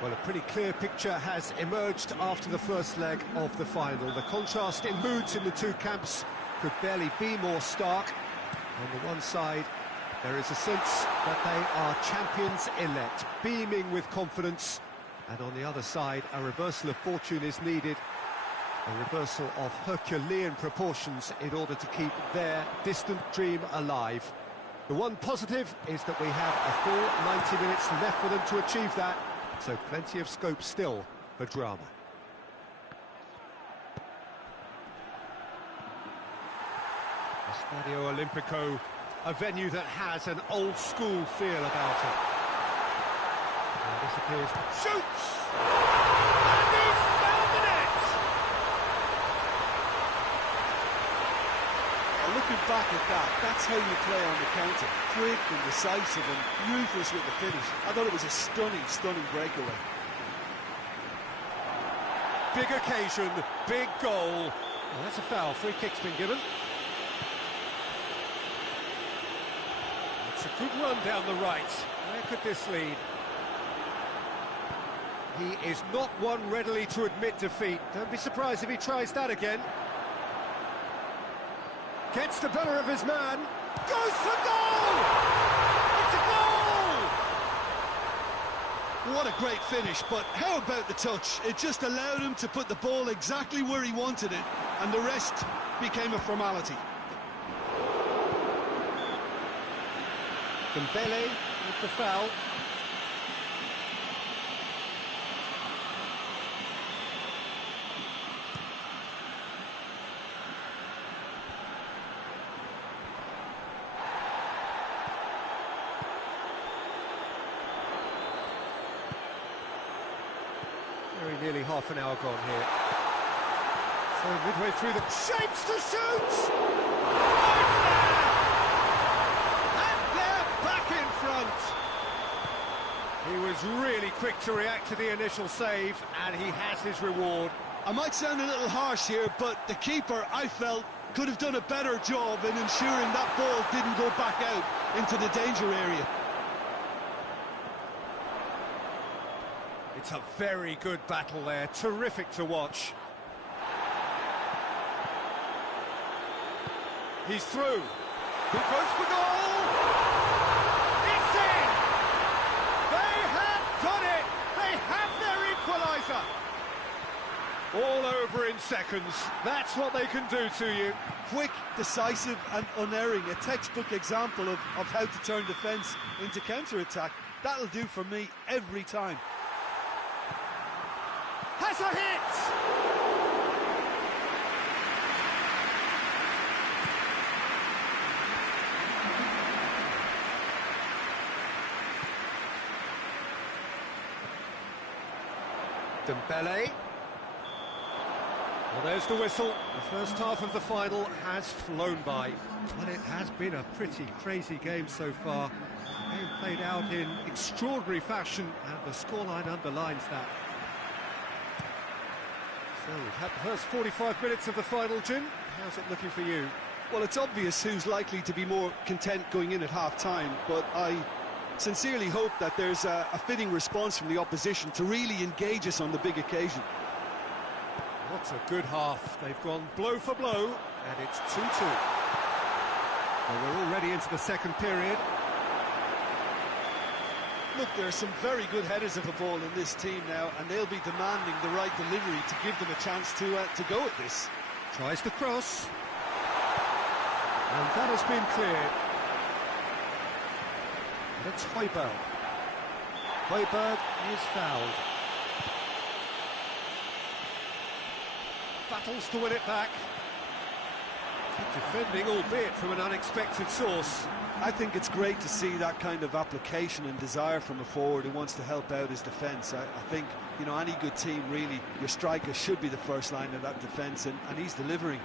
Well, a pretty clear picture has emerged after the first leg of the final. The contrast in moods in the two camps could barely be more stark. On the one side, there is a sense that they are champions-elect, beaming with confidence. And on the other side, a reversal of fortune is needed. A reversal of Herculean proportions in order to keep their distant dream alive. The one positive is that we have a full 90 minutes left for them to achieve that. So plenty of scope still for drama. Estadio Olimpico, a venue that has an old-school feel about it. And this appears... Shoots! And he's found the net! Looking back at that, that's how you play on the counter. Quick and decisive and ruthless with the finish. I thought it was a stunning, stunning breakaway. Big occasion, big goal. Well, that's a foul. Free kick's been given. It's a good run down the right. Where could this lead? He is not one readily to admit defeat. Don't be surprised if he tries that again. Gets the better of his man. Goes for goal! It's a goal! What a great finish, but how about the touch? It just allowed him to put the ball exactly where he wanted it, and the rest became a formality. Dembele with the foul. Very nearly half an hour gone here. So midway through the shapes to shoot! And they're back in front! He was really quick to react to the initial save, and he has his reward. I might sound a little harsh here, but the keeper, I felt, could have done a better job in ensuring that ball didn't go back out into the danger area. It's a very good battle there, terrific to watch. He's through. Who goes for goal? It's in! They have done it! They have their equaliser! All over in seconds. That's what they can do to you. Quick, decisive and unerring. A textbook example of how to turn defence into counter-attack. That'll do for me every time. Has a hit! Dembele. Well, there's the whistle. The first half of the final has flown by. Well, it has been a pretty crazy game so far. The game played out in extraordinary fashion, and the scoreline underlines that. So we've had the first 45 minutes of the final, Jim. How's it looking for you? Well, it's obvious who's likely to be more content going in at half-time, but I sincerely hope that there's a fitting response from the opposition to really engage us on the big occasion. What a good half. They've gone blow for blow, and it's 2-2. Well, we're already into the second period. Look, there are some very good headers of the ball in this team now, and they'll be demanding the right delivery to give them a chance to go at this. Tries to cross. And that has been cleared. It's Højbjerg. Højbjerg is fouled. Battles to win it back. Good defending, albeit from an unexpected source. I think it's great to see that kind of application and desire from a forward who wants to help out his defence. I think, you know, any good team, really, your striker should be the first line of that defence, and he's delivering.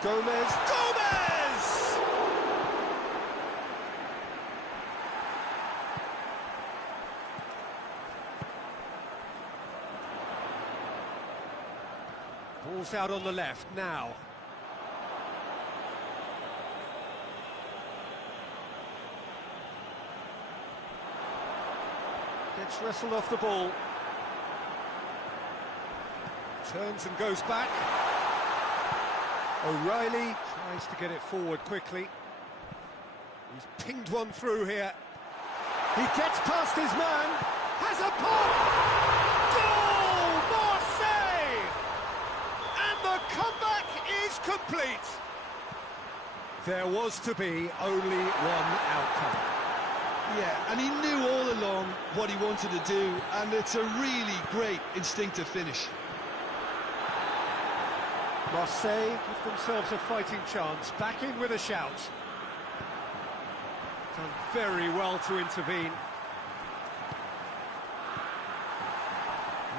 Gomez! Gomez! Ball's out on the left now. Gets wrestled off the ball. Turns and goes back. O'Reilly tries to get it forward quickly. He's pinged one through here. He gets past his man. Has a pop! Goal! Marseille! And the comeback is complete. There was to be only one outcome. Yeah, and he knew all along what he wanted to do, and it's a really great instinctive finish. Marseille give themselves a fighting chance, back in with a shout. Done very well to intervene.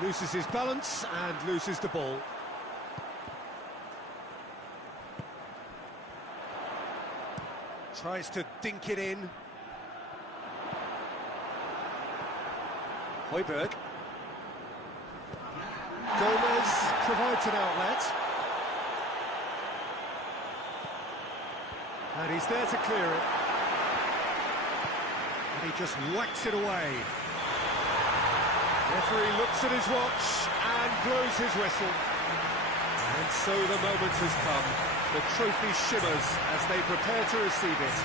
Loses his balance and loses the ball. Tries to dink it in. Højbjerg. Gomez provides an outlet. And he's there to clear it. And he just whacks it away. Referee looks at his watch and blows his whistle. And so the moment has come. The trophy shimmers as they prepare to receive it.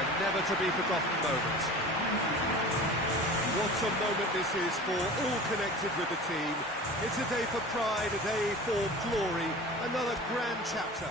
A never-to-be-forgotten moment. What a moment this is for all connected with the team. It's a day for pride, a day for glory, another grand chapter.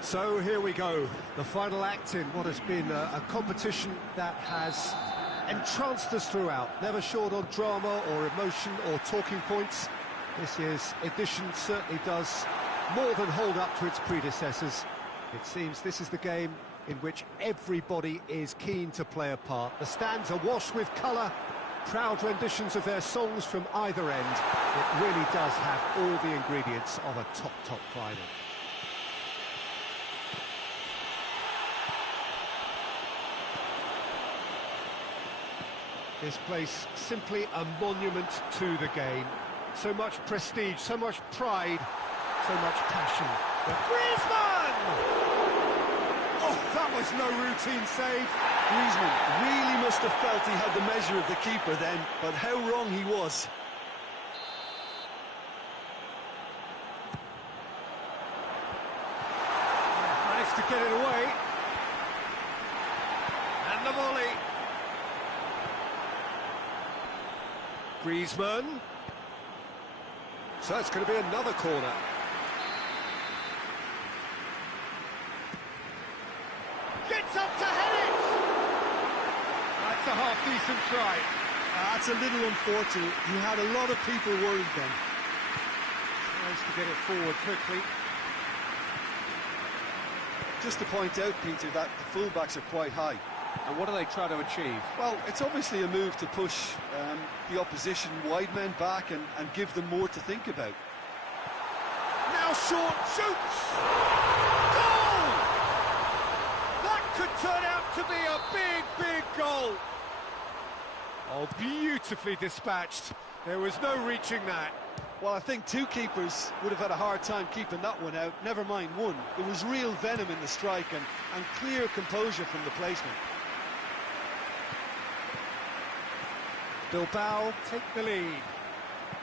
So here we go, the final act in what has been a competition that has entranced us throughout, never short on drama or emotion or talking points. This year's edition certainly does more than hold up to its predecessors. It seems this is the game in which everybody is keen to play a part. The stands are washed with colour, Proud renditions of their songs from either end. It really does have all the ingredients of a top final. This place simply a monument to the game. So much prestige, so much pride, so much passion. But Griezmann! Oh, that was no routine save. Griezmann really must have felt he had the measure of the keeper then, but how wrong he was. Managed to get it away. And the volley. Griezmann. So it's going to be another corner. Gets up to head it! That's a half-decent try. That's a little unfortunate. He had a lot of people worried then. Tries to get it forward quickly. Just to point out, Peter, that the fullbacks are quite high. And what do they try to achieve? Well, it's obviously a move to push the opposition wide men back and give them more to think about. Now short, shoots! Goal! That could turn out to be a big goal. Oh, beautifully dispatched. There was no reaching that. Well, I think two keepers would have had a hard time keeping that one out, never mind one. There was real venom in the strike and clear composure from the placement. Bilbao take the lead.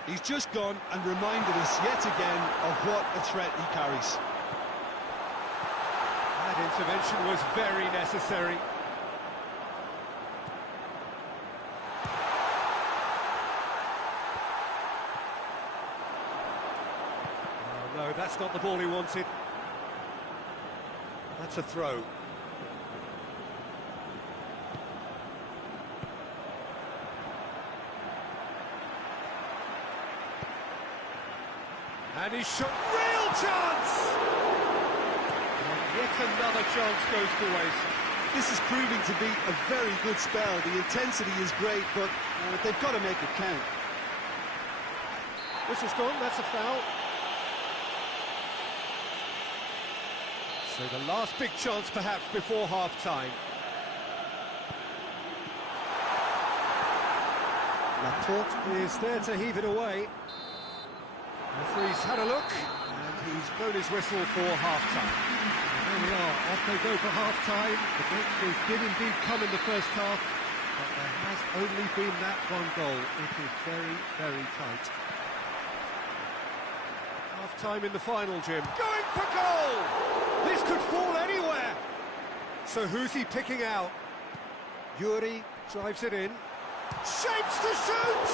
He's just gone and reminded us yet again of what a threat he carries. That intervention was very necessary. Oh, no, that's not the ball he wanted. That's a throw. And he's shot, real chance! And yet another chance goes to waste. This is proving to be a very good spell. The intensity is great, but they've got to make it count. Whistle's gone, that's a foul. So the last big chance perhaps before half-time. Laporte is there to heave it away. The referee's had a look, and he's blown his whistle for half-time. There we are, off they go for half-time. The breakthrough did indeed come in the first half, but there has only been that one goal. It is very tight. Half-time in the final, Jim. Going for goal! This could fall anywhere! So who's he picking out? Yuri drives it in. Shapes to shoot!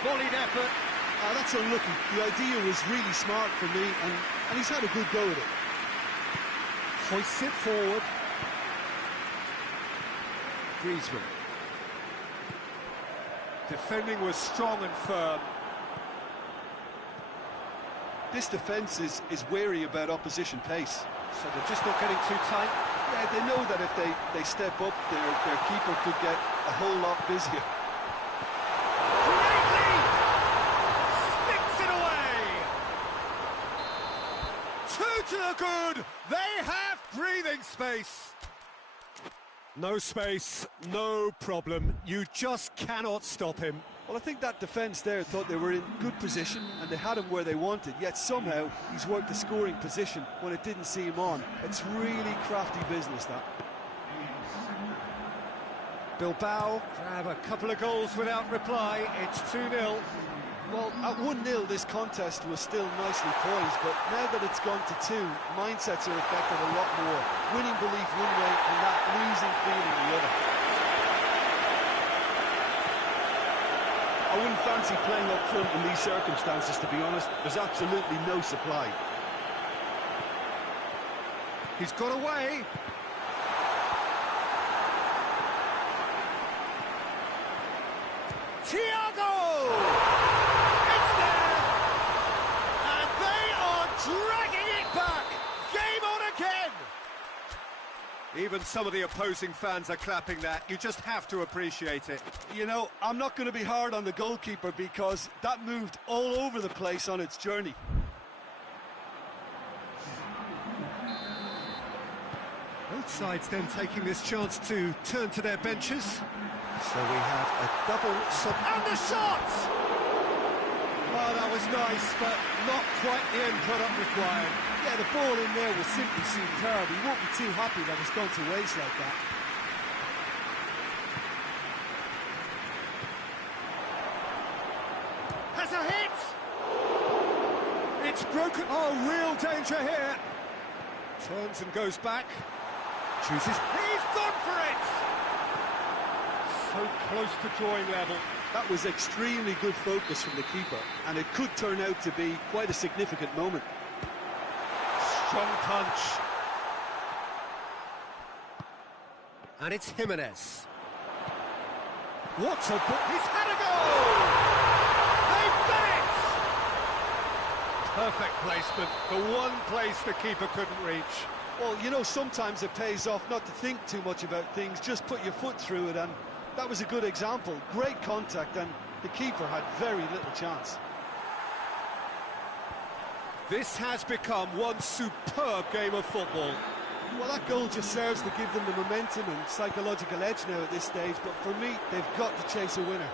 Volleyed effort. That's unlucky. The idea was really smart for me, and he's had a good go at it. Hoists it forward. Griezmann. Defending was strong and firm. This defence is wary about opposition pace. So they're just not getting too tight? Yeah, they know that if they step up, their keeper could get a whole lot busier. To the good, they have breathing space. No space, no problem. You just cannot stop him. Well, I think that defence there thought they were in good position and they had him where they wanted, yet somehow he's worked the scoring position when it didn't see him on. It's really crafty business, that. Bilbao grab a couple of goals without reply. It's 2-0. Well, at 1-0, this contest was still nicely poised, but now that it's gone to 2, mindsets are affected a lot more. Winning belief one way and that losing feeling the other. I wouldn't fancy playing up front in these circumstances, to be honest. There's absolutely no supply. He's got away. Thiago! Even some of the opposing fans are clapping that. You just have to appreciate it. You know, I'm not going to be hard on the goalkeeper because that moved all over the place on its journey. Both sides then taking this chance to turn to their benches. So we have a double sub... And the shot! Oh, that was nice, but not quite the end product required. Yeah, the ball in there was simply superb. He won't be too happy that it's gone to waste like that. Has a hit! It's broken. Oh, real danger here. Turns and goes back. Chooses. He's gone for it! So close to drawing level. That was extremely good focus from the keeper, and it could turn out to be quite a significant moment. Strong punch. And it's Jimenez. What a ball. He's had a goal! They've done it! Perfect placement. The one place the keeper couldn't reach. Well, you know, sometimes it pays off not to think too much about things, just put your foot through it, and that was a good example. Great contact, and the keeper had very little chance. This has become one superb game of football. Well, that goal just serves to give them the momentum and psychological edge now at this stage, but for me, they've got to chase a winner.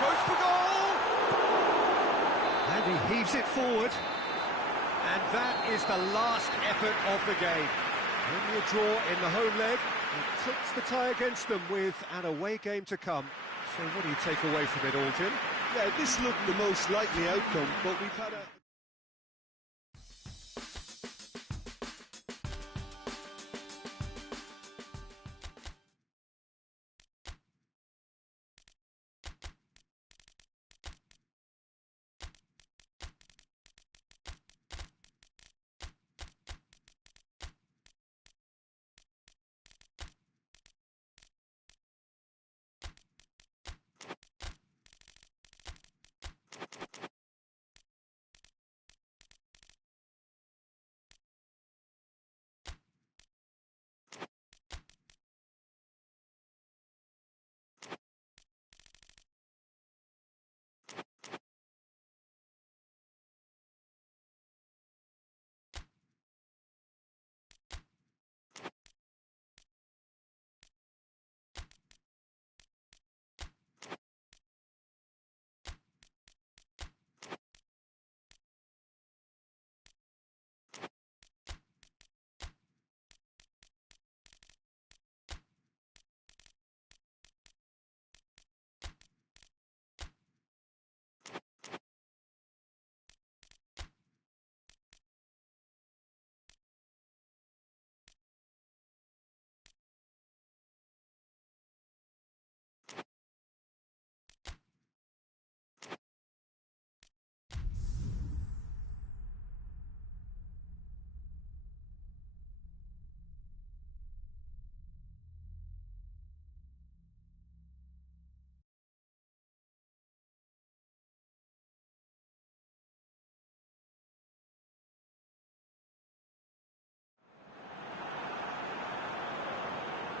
Goes for goal! And he heaves it forward. And that is the last effort of the game. Only a draw in the home leg. It tips the tie against them with an away game to come. So what do you take away from it all, Jim? Yeah, this looked the most likely outcome, but we've had a...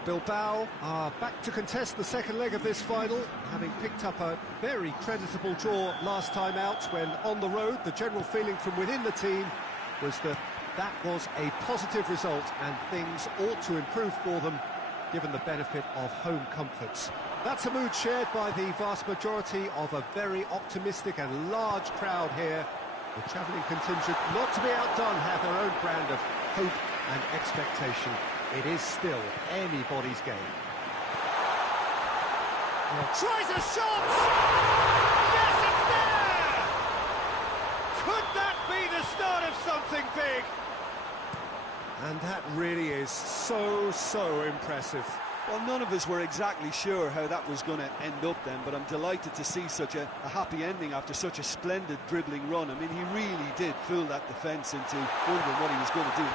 Bilbao are back to contest the second leg of this final, having picked up a very creditable draw last time out when on the road. The general feeling from within the team was that that was a positive result and things ought to improve for them given the benefit of home comforts. That's a mood shared by the vast majority of a very optimistic and large crowd here. The travelling contingent, not to be outdone, have their own brand of hope and expectation. It is still anybody's game. Tries a shot! Yes, it's there! Could that be the start of something big? And that really is so impressive. Well, none of us were exactly sure how that was going to end up then, but I'm delighted to see such a happy ending after such a splendid dribbling run. I mean, he really did fool that defence into wondering what he was going to do.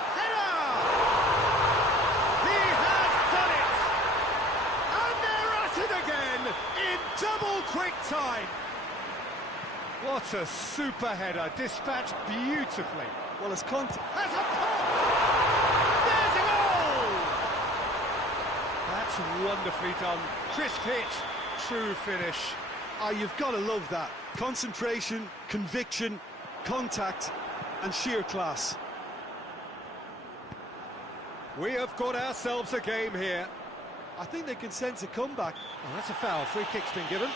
Double quick time. What a super header, dispatched beautifully. Well, as Conte Has a pop! There's a goal! That's wonderfully done. Crisp hit, true finish. you've got to love that. Concentration, conviction, contact, and sheer class. We have got ourselves a game here. I think they can sense a comeback. Oh, that's a foul. Free kick's been given.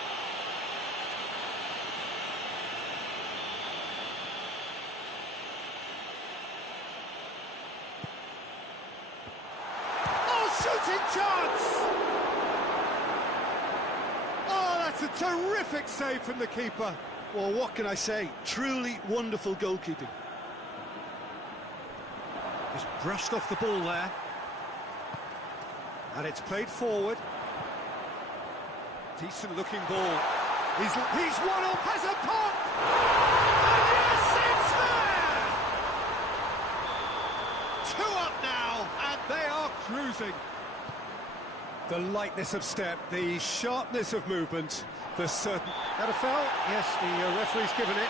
Oh, shooting chance! Oh, that's a terrific save from the keeper. Well, what can I say? Truly wonderful goalkeeping. Just brushed off the ball there. And it's played forward. Decent looking ball. He's one up, has a pop! And yes, it's there! 2 up now, and they are cruising. The lightness of step, the sharpness of movement, the certain... That a foul? Yes, the referee's given it.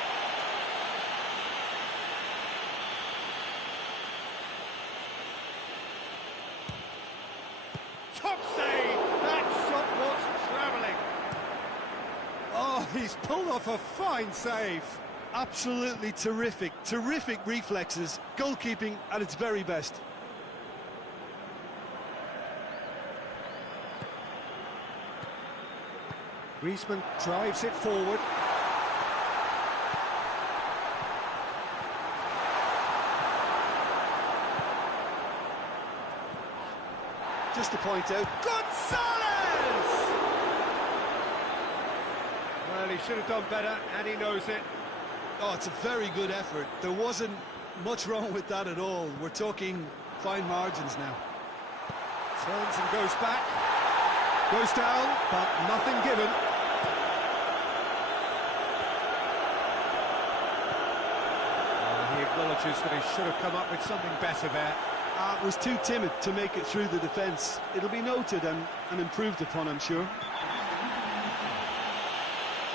Top save! That shot was travelling. Oh, he's pulled off a fine save. Absolutely terrific, terrific reflexes, goalkeeping at its very best. Griezmann drives it forward. Just to point out, Gonzalez! Well, he should have done better, and he knows it. oh, it's a very good effort. There wasn't much wrong with that at all. We're talking fine margins now. Turns and goes back. Goes down, but nothing given. He acknowledges that he should have come up with something better there. Was too timid to make it through the defence. It'll be noted and improved upon, I'm sure.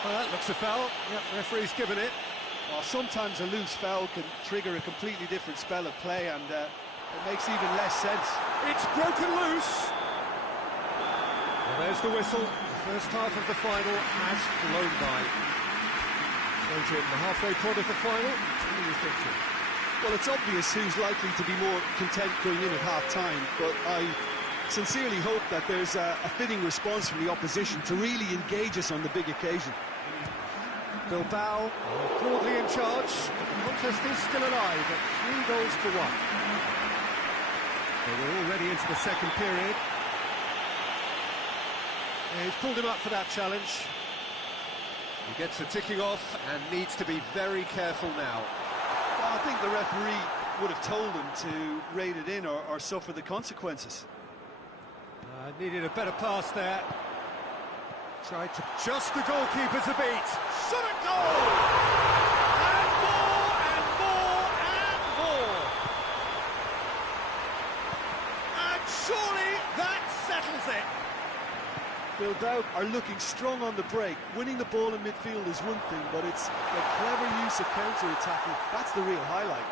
Well, that looks a foul. Yep, referee's given it. Well, sometimes a loose foul can trigger a completely different spell of play, and it makes even less sense. It's broken loose. Well, there's the whistle. The first half of the final has flown by. Trojan, the halfway point of the final. Who are you thinking? Well, it's obvious who's likely to be more content going in at half-time, but I sincerely hope that there's a fitting response from the opposition to really engage us on the big occasion. Bilbao are broadly in charge, but the contest is still alive at 3-1. We're already into the second period. Yeah, he's pulled him up for that challenge. He gets the ticking off and needs to be very careful now. Well, I think the referee would have told him to rate it in or suffer the consequences. Needed a better pass there. Tried to just the goalkeeper to beat. Shot at goal! And more, and more, and more! And surely that settles it. Bilbao are looking strong on the break. Winning the ball in midfield is one thing, but it's the clever use of counter-attacking. That's the real highlight.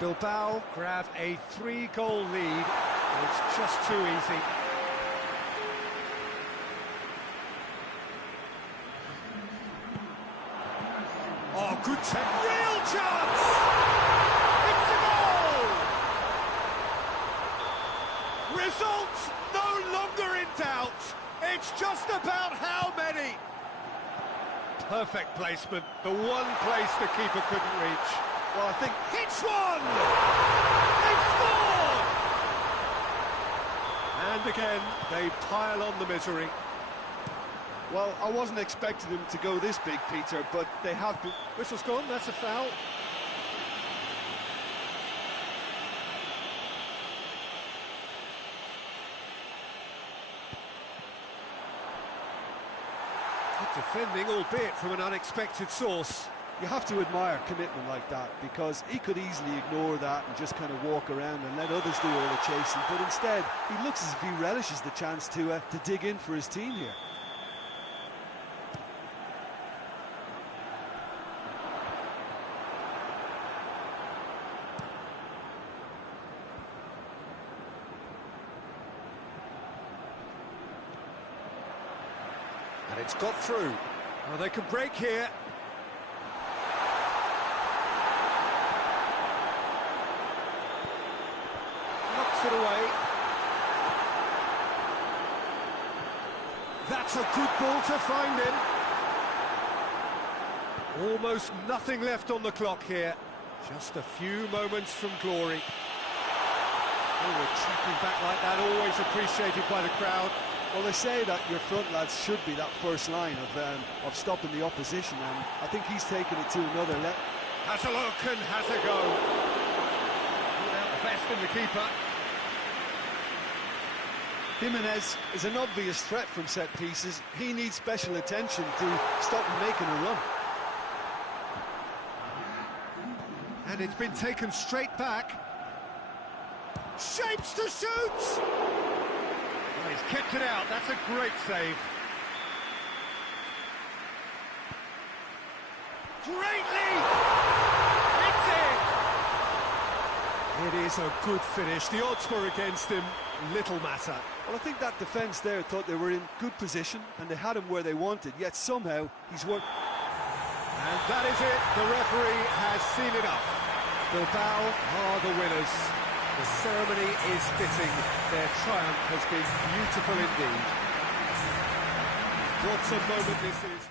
Bilbao grab a 3-goal lead. It's just too easy. Oh, good take. Real chance! It's a goal! Results no longer in doubt. It's just about how many. Perfect placement. The one place the keeper couldn't reach. Well, I think Hits one! They've scored! And again, they pile on the misery. well, I wasn't expecting them to go this big, Peter, but they have been. Whistle's gone, that's a foul. Good defending, albeit from an unexpected source. You have to admire commitment like that, because he could easily ignore that and just kind of walk around and let others do all the chasing, but instead he looks as if he relishes the chance to dig in for his team here. It's got through. Well, they can break here. Knocks it away. That's a good ball to find him. Almost nothing left on the clock here. Just a few moments from glory. Forward tracking back like that, always appreciated by the crowd. Well, they say that your front lads should be that first line of stopping the opposition, and I think he's taken it to another level. Has a look and has a go. Pulled out the best in the keeper. Jimenez is an obvious threat from set pieces. He needs special attention to stop him making a run. And it's been taken straight back. Shapes to shoot! Well, he's kept it out, that's a great save. Great lead! It's in! It is a good finish. The odds were against him, little matter. Well, I think that defence there thought they were in good position and they had him where they wanted, yet somehow he's worked. And that is it, the referee has seen enough. Bilbao are the winners. The ceremony is fitting. Their triumph has been beautiful indeed. What a moment this is.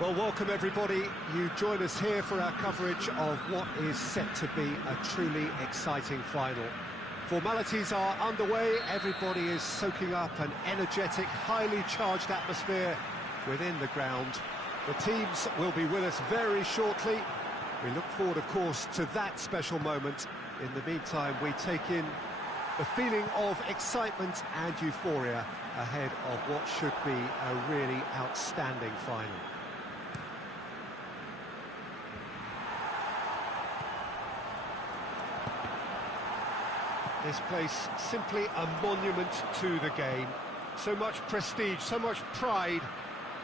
Well, welcome everybody. You join us here for our coverage of what is set to be a truly exciting final. Formalities are underway, everybody is soaking up an energetic, highly charged atmosphere within the ground. The teams will be with us very shortly. We look forward, of course, to that special moment. In the meantime, we take in the feeling of excitement and euphoria ahead of what should be a really outstanding final. This place simply a monument to the game. So much prestige, so much pride,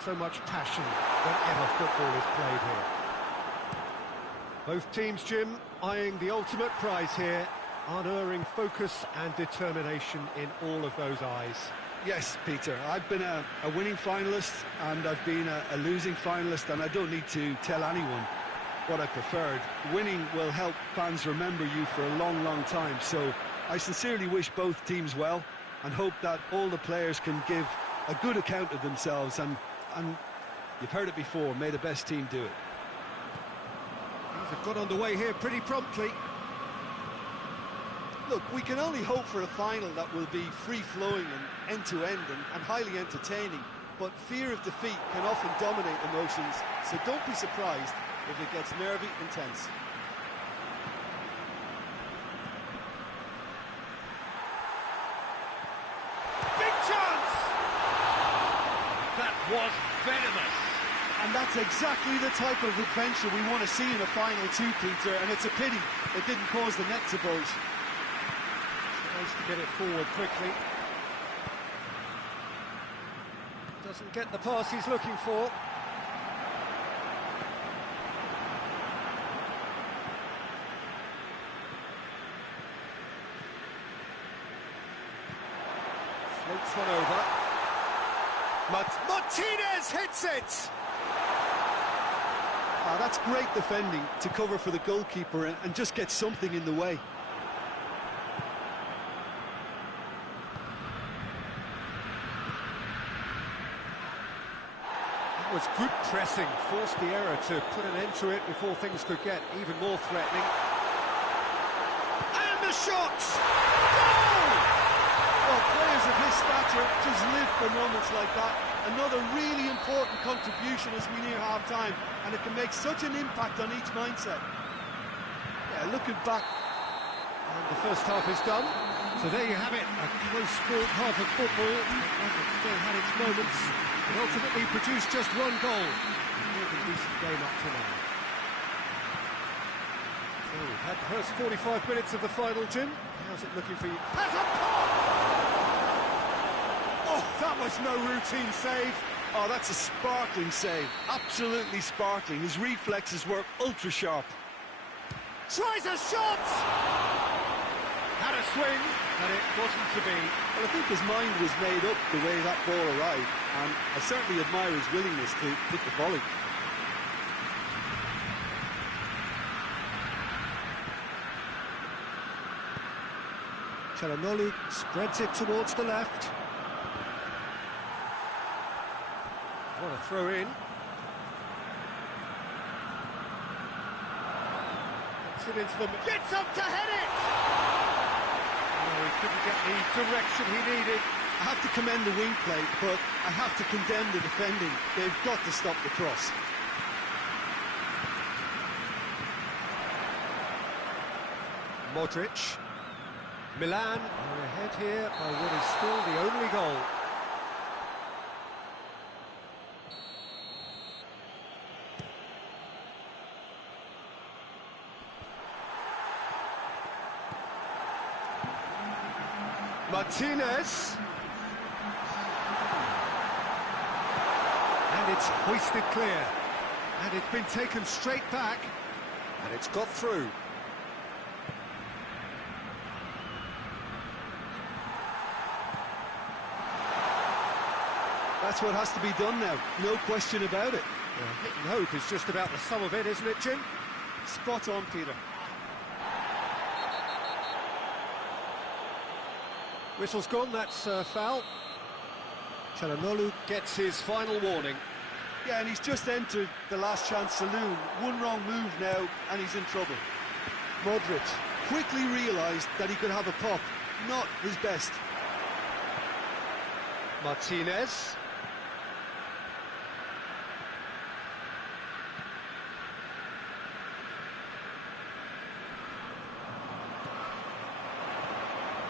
so much passion whenever football is played here. Both teams, Jim, eyeing the ultimate prize here, unerring focus and determination in all of those eyes. Yes, Peter, I've been a winning finalist and I've been a losing finalist, and I don't need to tell anyone what I preferred. Winning will help fans remember you for a long, long time, so I sincerely wish both teams well and hope that all the players can give a good account of themselves, and you've heard it before, may the best team do it. Things have got underway here pretty promptly. Look, we can only hope for a final that will be free-flowing and end-to-end and highly entertaining, but fear of defeat can often dominate emotions, so don't be surprised if it gets nervy and tense. Big chance! That was venomous. And that's exactly the type of adventure we want to see in a final too, Peter, and it's a pity it didn't cause the net to bulge. Tries to get it forward quickly. Doesn't get the pass he's looking for. Floats one over. Martinez hits it! That's great defending to cover for the goalkeeper and just get something in the way. That was good pressing, forced the error to put an end to it before things could get even more threatening. And the shot! Goal! Well, players of his stature just live for moments like that. Another really important contribution as we near half-time, and it can make such an impact on each mindset. Yeah, looking back. And the first half is done. So there you have it, a close-fought half of football. It still had its moments, but ultimately produced just one goal. More than decent game up to now. So we've had the first 45 minutes of the final, Jim. How's it looking for you? Has a pop! Oh, that was no routine save. Oh, that's a sparkling save. Absolutely sparkling. His reflexes were ultra-sharp. Tries a shot! Had a swing, but it wasn't to be. Well, I think his mind was made up the way that ball arrived, and I certainly admire his willingness to hit the volley. Shalodi spreads it towards the left. What a throw in. Gets it into the... Gets up to head it! Oh, he couldn't get the direction he needed. I have to commend the wing play, but I have to condemn the defending. They've got to stop the cross. Modric. Milan are ahead here by what is still the only goal. Martinez. And it's hoisted clear. And it's been taken straight back. And it's got through. That's what has to be done now, no question about it. Yeah, hit and hope is just about the sum of it, isn't it, Jim? Spot on, Peter. Whistle's gone, that's foul. Çalhanoğlu gets his final warning. Yeah, and he's just entered the last chance saloon. One wrong move now, and he's in trouble. Modric quickly realised that he could have a pop. Not his best. Martinez.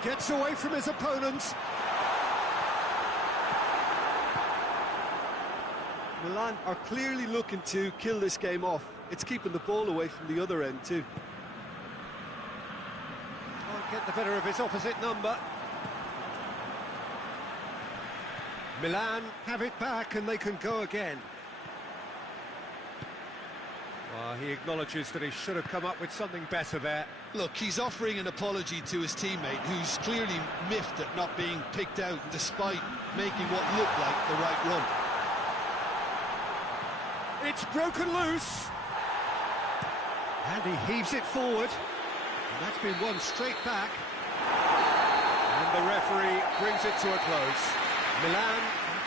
Gets away from his opponent. Milan are clearly looking to kill this game off. It's keeping the ball away from the other end too. Can't get the better of his opposite number. Milan have it back and they can go again. Well, he acknowledges that he should have come up with something better there. Look, he's offering an apology to his teammate, who's clearly miffed at not being picked out despite making what looked like the right run. It's broken loose. And he heaves it forward. And that's been won straight back. And the referee brings it to a close. Milan,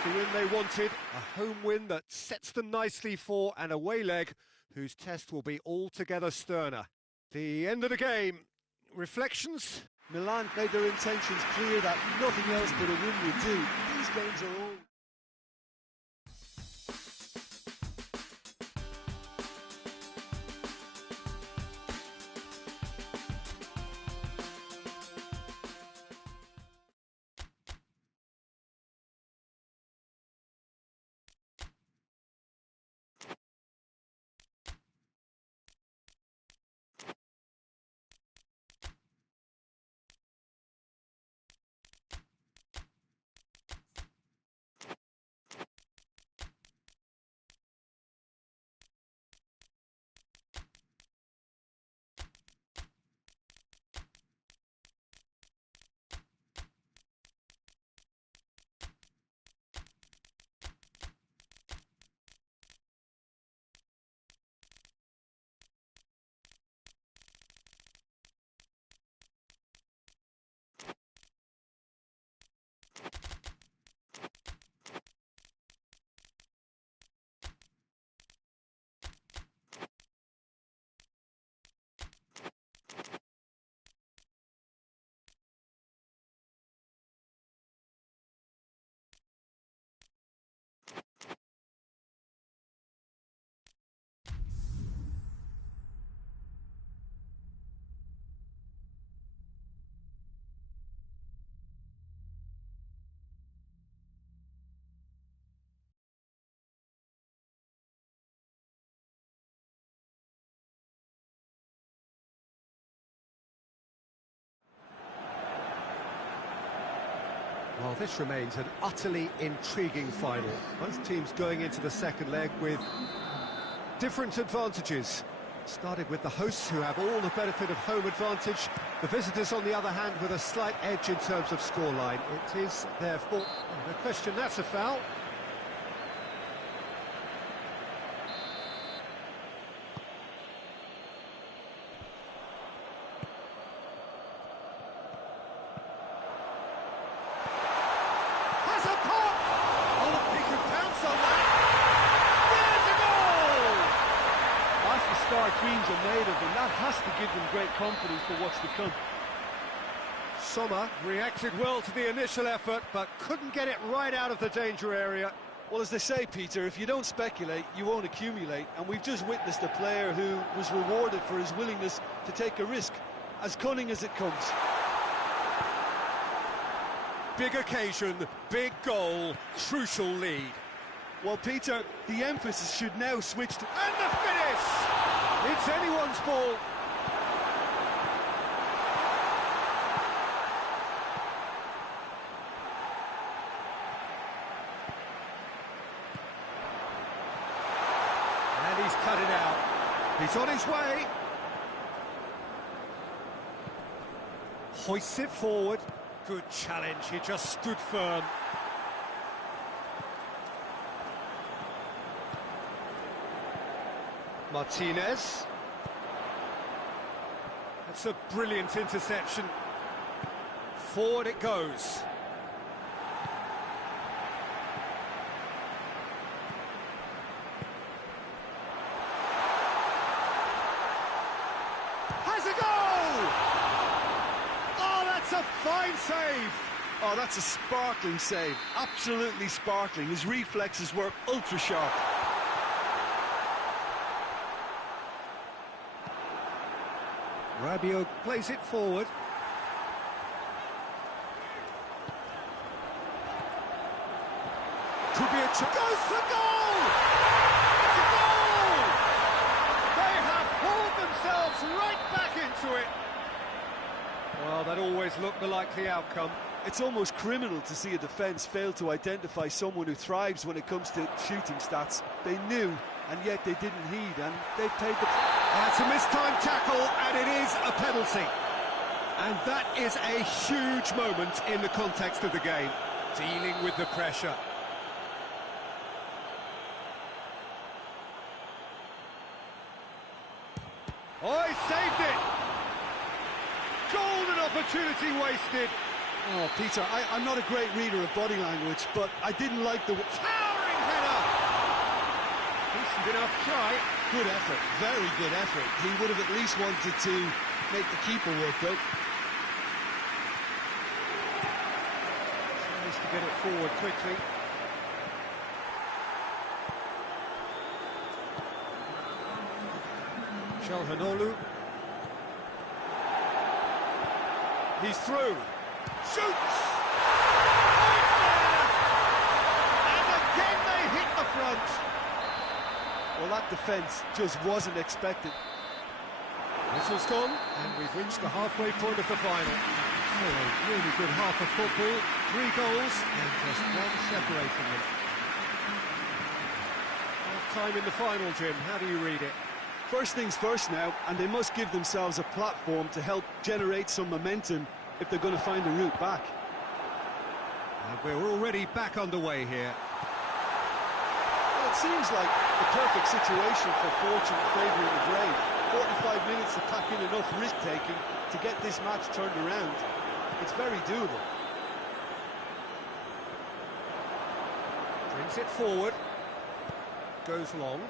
the win they wanted, a home win that sets them nicely for an away leg whose test will be altogether sterner. The end of the game. Reflections? Milan made their intentions clear that nothing else but a win would do. These games are all... Well, this remains an utterly intriguing final. Both teams going into the second leg with different advantages. Started with the hosts, who have all the benefit of home advantage. The visitors, on the other hand, with a slight edge in terms of scoreline. It is therefore... No question, that's a foul. Dreams are made of, and that has to give them great confidence for what's to come. Sommer reacted well to the initial effort, but couldn't get it right out of the danger area. Well, as they say, Peter, if you don't speculate, you won't accumulate, and we've just witnessed a player who was rewarded for his willingness to take a risk, as cunning as it comes. Big occasion, big goal, crucial lead. Well, Peter, the emphasis should now switch to... And the finish! It's anyone's ball. And he's cut it out. He's on his way. Hoists it forward. Good challenge, he just stood firm. Martinez. That's a brilliant interception. Forward it goes. Has a goal! Oh, that's a fine save. Oh, that's a sparkling save. Absolutely sparkling. His reflexes were ultra sharp. Rabiot plays it forward. Could be a chance. Goes for goal! It's a goal! They have hauled themselves right back into it. Well, that all look the likely outcome. It's almost criminal to see a defence fail to identify someone who thrives when it comes to shooting stats. They knew, and yet they didn't heed, and they've paid the... That's a mistimed tackle, and it is a penalty. And that is a huge moment in the context of the game, dealing with the pressure. Oh, he saved it! Golden opportunity wasted. Oh, Peter, I'm not a great reader of body language, but I didn't like the... Towering header! Decent enough try. Good effort, very good effort. He would have at least wanted to make the keeper work, though. Tries to get it forward quickly. Shalodi. He's through. Shoots! And again they hit the front. Well, that defence just wasn't expected. Whistle's gone, and we've reached the halfway point of the final. So a really good half of football, 3 goals, and just 1 separating them. Half time in the final, Jim. How do you read it? First things first now, and they must give themselves a platform to help generate some momentum if they're going to find a route back. And we're already back underway here. Well, it seems like the perfect situation for fortune favouring the brave. 45 minutes to pack in enough risk-taking to get this match turned around. It's very doable. Brings it forward. Goes long.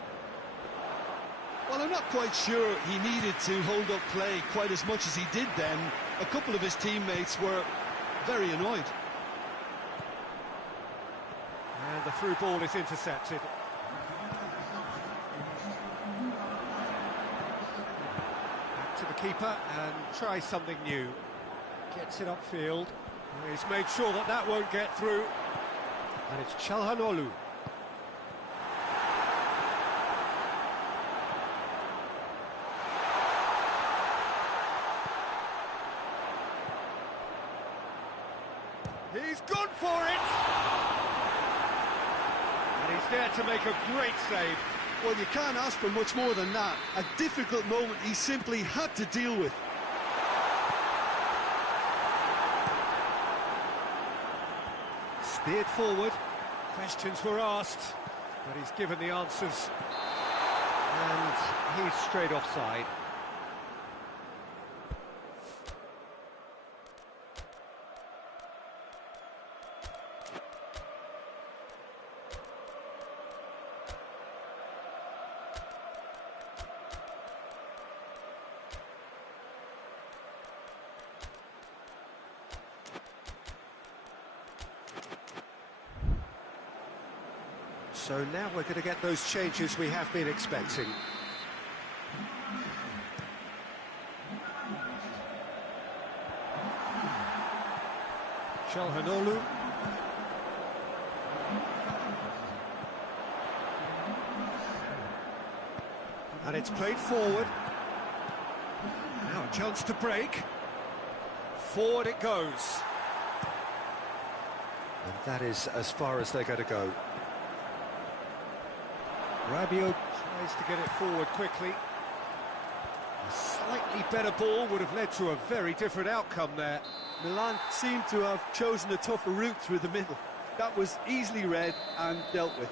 Well, I'm not quite sure he needed to hold up play quite as much as he did then. A couple of his teammates were very annoyed. And the through ball is intercepted. Back to the keeper and tries something new. Gets it upfield. He's made sure that that won't get through. And it's Shalodi. He's gone for it! And he's there to make a great save. Well, you can't ask for much more than that. A difficult moment he simply had to deal with. Steered forward. Questions were asked, but he's given the answers. And he's straight offside. So now we're going to get those changes we have been expecting. Shalodi. And it's played forward. Now a chance to break. Forward it goes. And that is as far as they're going to go. Rabiot tries to get it forward quickly. A slightly better ball would have led to a very different outcome there. Milan seemed to have chosen a tougher route through the middle. That was easily read and dealt with.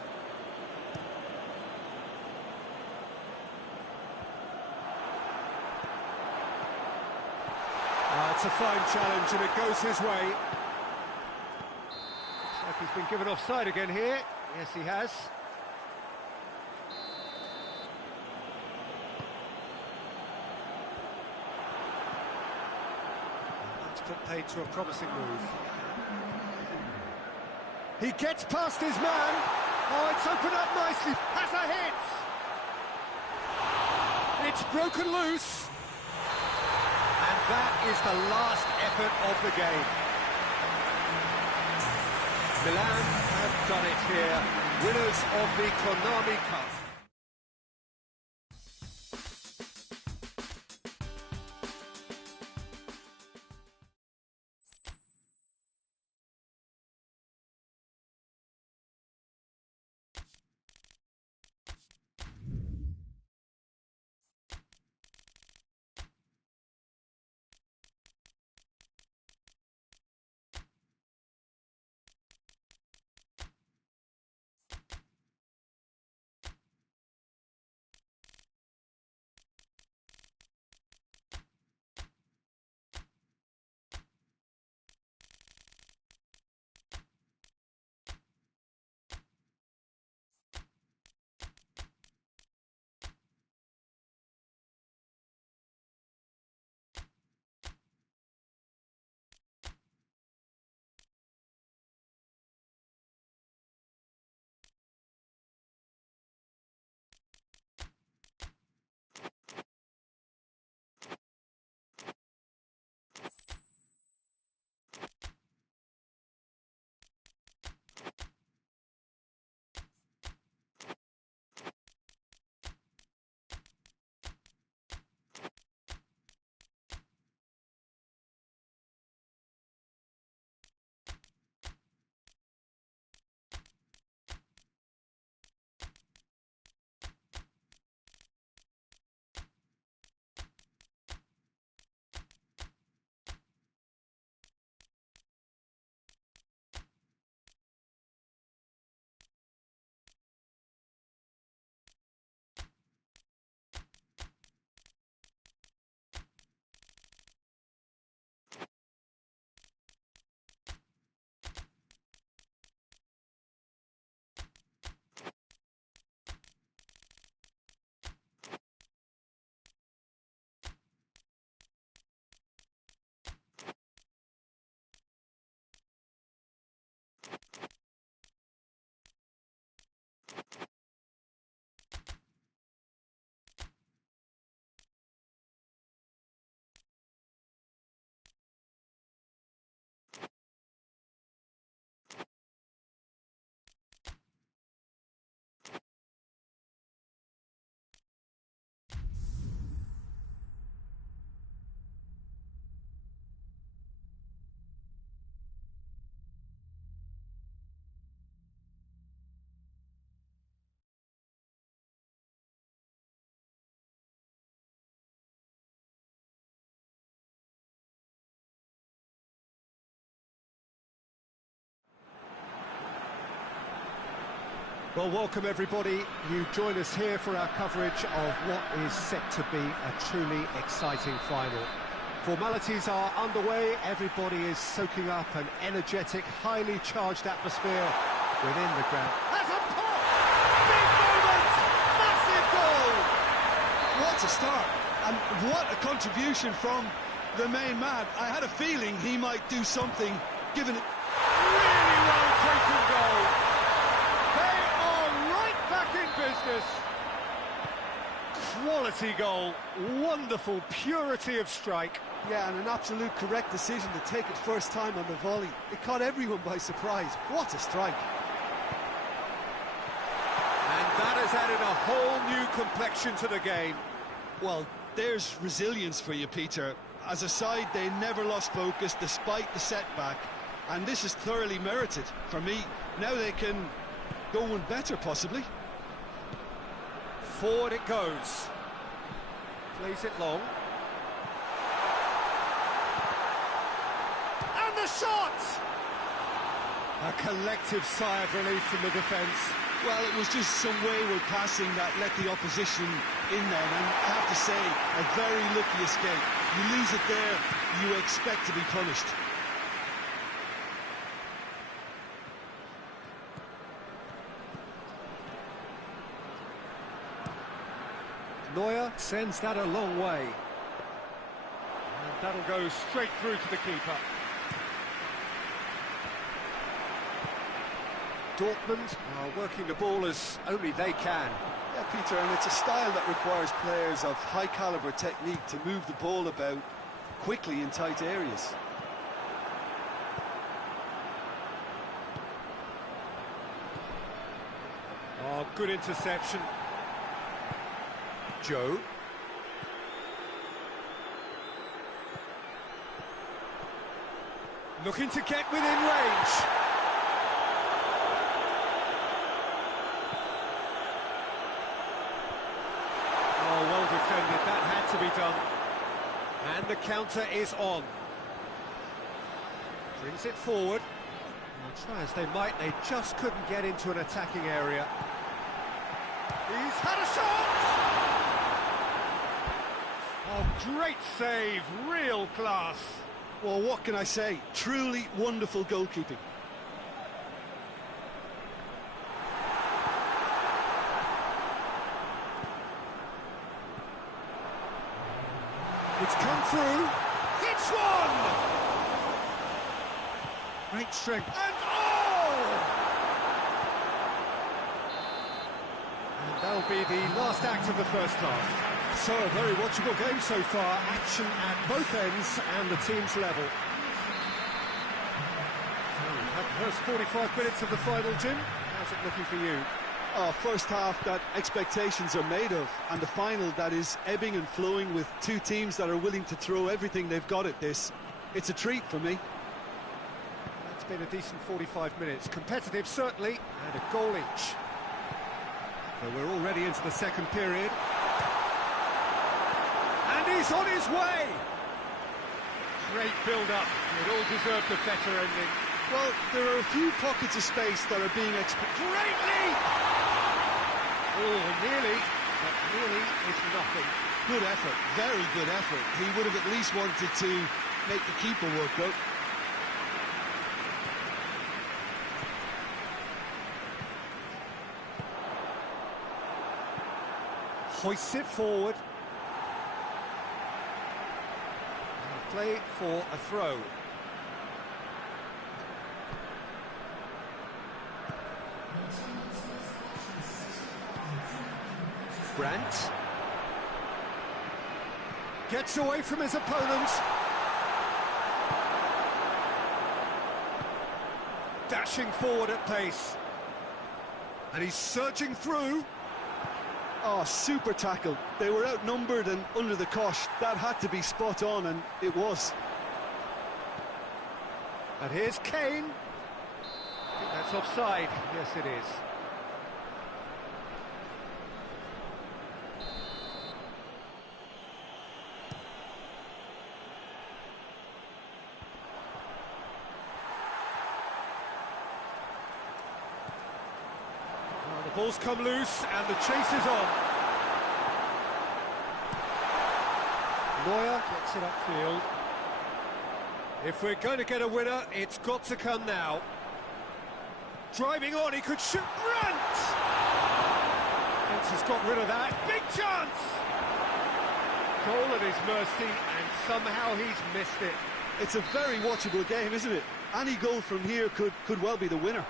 It's a fine challenge and it goes his way. Looks like he's been given offside again here. Yes, he has. Put paid to a promising move. He gets past his man. Oh, it's opened up nicely. Has a hit. It's broken loose. And that is the last effort of the game. Milan have done it here. Winners of the Konami Cup. Well, welcome everybody. You join us here for our coverage of what is set to be a truly exciting final. Formalities are underway, everybody is soaking up an energetic, highly charged atmosphere within the ground. Has a pop! Big moment! Massive goal! What a start, and what a contribution from the main man. I had a feeling he might do something, given it. Really well taken goal. They are right back in business. Quality goal, wonderful purity of strike. Yeah, and an absolute correct decision to take it first time on the volley. It caught everyone by surprise. What a strike. And that has added a whole new complexion to the game. Well, there's resilience for you, Peter. As a side, they never lost focus despite the setback. And this is thoroughly merited for me. Now they can go one better, possibly. Forward it goes. Plays it long. And the shot! A collective sigh of relief from the defence. Well, it was just some wayward passing that let the opposition in then, and I have to say, a very lucky escape. You lose it there, you expect to be punished. Neuer sends that a long way. And that'll go straight through to the keeper. Dortmund are working the ball as only they can. Yeah, Peter, and it's a style that requires players of high-caliber technique to move the ball about quickly in tight areas. Oh, good interception. Joe. Looking to get within range. Oh, well defended. That had to be done. And the counter is on. Brings it forward. Well, try as they might, they just couldn't get into an attacking area. He's had a shot! Oh, great save, real class. Well, what can I say? Truly wonderful goalkeeping. It's come through. Hits one! Great strength. And oh! And that'll be the last act of the first half. So, a very watchable game so far. Action at both ends and the team's level. So, we've had the first 45 minutes of the final, Jim. How's it looking for you? Oh, first half that expectations are made of, and the final that is ebbing and flowing with two teams that are willing to throw everything they've got at this. It's a treat for me. It's been a decent 45 minutes. Competitive, certainly, and a goal each. So we're already into the second period. And he's on his way! Great build-up. It all deserved a better ending. Well, there are a few pockets of space that are being exploited. Great leap! Oh, nearly, but nearly is nothing. Good effort, very good effort. He would have at least wanted to make the keeper work out. Hoists it forward. Play for a throw. Brandt gets away from his opponent. Dashing forward at pace. And he's surging through. Oh, super tackle. They were outnumbered and under the cosh. That had to be spot on, and it was. And here's Kane. I think that's offside. Yes, it is. The ball's come loose and the chase is on. Neuer gets it upfield. If we're going to get a winner, it's got to come now. Driving on, he could shoot. Brandt! Fence has got rid of that. Big chance! Goal at his mercy, and somehow he's missed it. It's a very watchable game, isn't it? Any goal from here could well be the winner.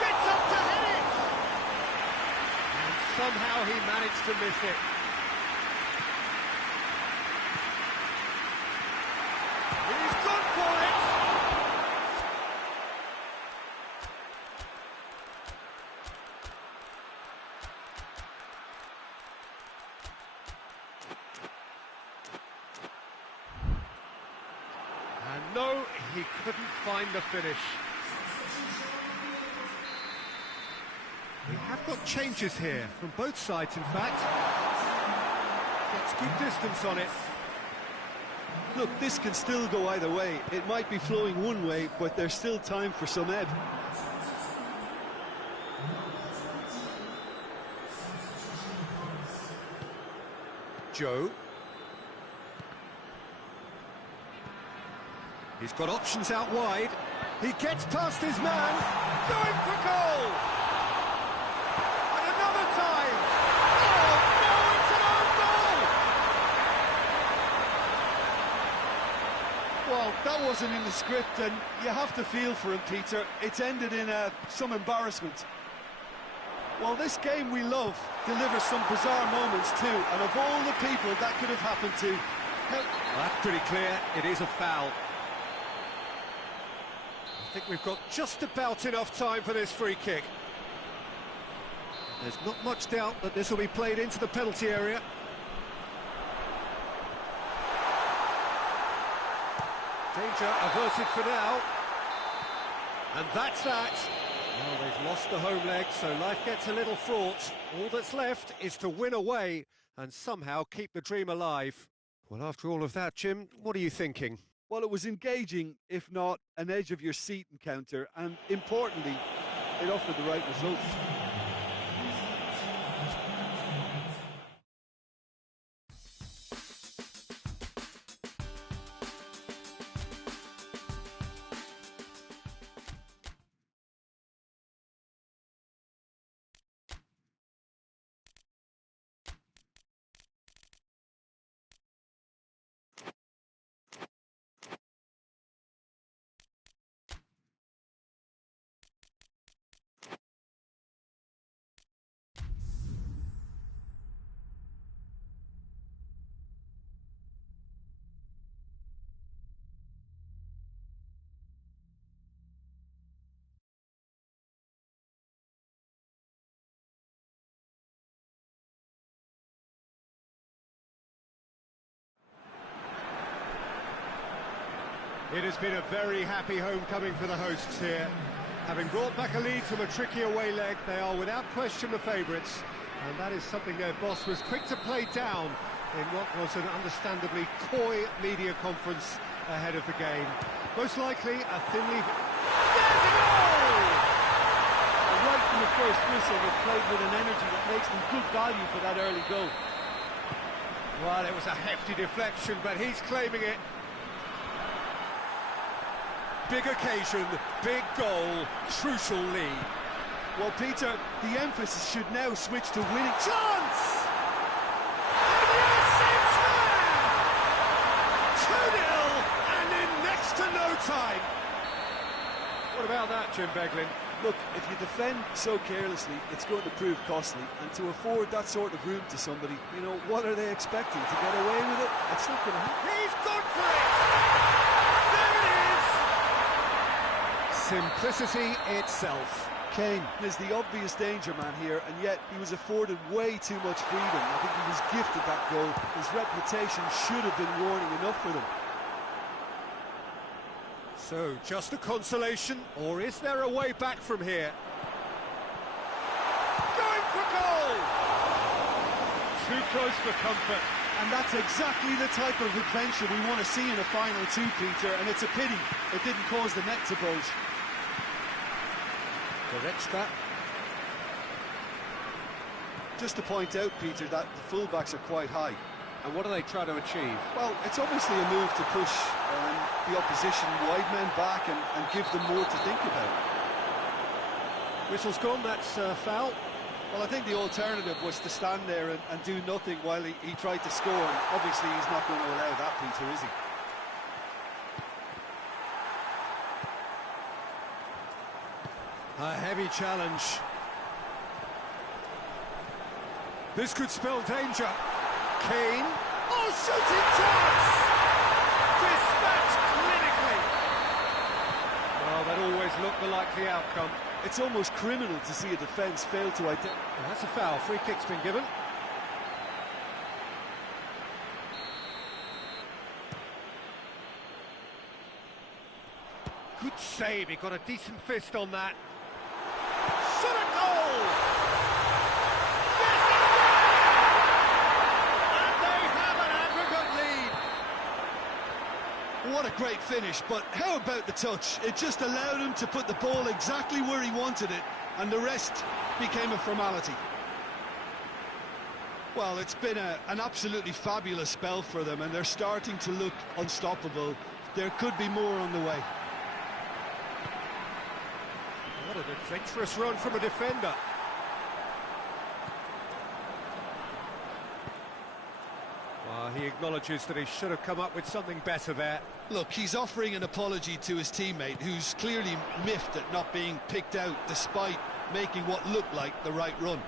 Gets up to head it! And somehow he managed to miss it. He's gone for it! And no, he couldn't find the finish. We have got changes here, from both sides in fact. Gets good distance on it. Look, this can still go either way. It might be flowing one way, but there's still time for some ebb. Joe. He's got options out wide. He gets past his man. Going for goal! And another time! Oh, no, it's an own goal! Well, that wasn't in the script, and you have to feel for him, Peter. It's ended in some embarrassment. Well, this game we love delivers some bizarre moments too, and of all the people that could have happened to... Well, that's pretty clear. It is a foul. I think we've got just about enough time for this free kick. There's not much doubt that this will be played into the penalty area. Danger averted for now. And that's that. Well, they've lost the home leg, so life gets a little fraught. All that's left is to win away and somehow keep the dream alive. Well, after all of that, Jim, what are you thinking? Well, it was engaging, if not an edge-of-your-seat encounter, and importantly, it offered the right result. It has been a very happy homecoming for the hosts here. Having brought back a lead from a tricky away leg, they are without question the favourites, and that is something their boss was quick to play down in what was an understandably coy media conference ahead of the game. Most likely a thinly... There's a goal! Right from the first whistle, they've played with an energy that makes them good value for that early goal. Well, it was a hefty deflection, but he's claiming it. Big occasion, big goal, crucial lead. Well, Peter, the emphasis should now switch to winning. Chance! And yes, it's there! 2-0, and in next to no time. What about that, Jim Beglin? Look, if you defend so carelessly, it's going to prove costly, and to afford that sort of room to somebody, you know, what are they expecting? To get away with it? It's not going to happen. He's gone for it! There it is! Simplicity itself. Kane is the obvious danger man here, and yet he was afforded way too much freedom. I think he was gifted that goal. His reputation should have been warning enough for them. So, just a consolation, or is there a way back from here? Going for goal! Too close for comfort. And that's exactly the type of adventure we want to see in a final two, Peter, and it's a pity it didn't cause the net to bulge. Goretzka. just to point out, Peter, that the fullbacks are quite high. And what are they trying to achieve? Well, it's obviously a move to push the opposition wide men back and give them more to think about. Whistle's gone, that's foul. Well, I think the alternative was to stand there and do nothing while he tried to score, and obviously he's not going to allow that, Peter, is he? A heavy challenge. This could spell danger. Kane. Oh, shooting chance! Dispatched clinically. Well, that always looked the likely outcome. It's almost criminal to see a defence fail to identify. Well, that's a foul. Free kick's been given. Good save. He got a decent fist on that. Shot a goal! Yes, it's there! And they have an aggregate lead. What a great finish, but how about the touch? It just allowed him to put the ball exactly where he wanted it, and the rest became a formality. Well, it's been an absolutely fabulous spell for them, and they're starting to look unstoppable. There could be more on the way. What an adventurous run from a defender. Well, he acknowledges that he should have come up with something better there. Look, he's offering an apology to his teammate, who's clearly miffed at not being picked out despite making what looked like the right run.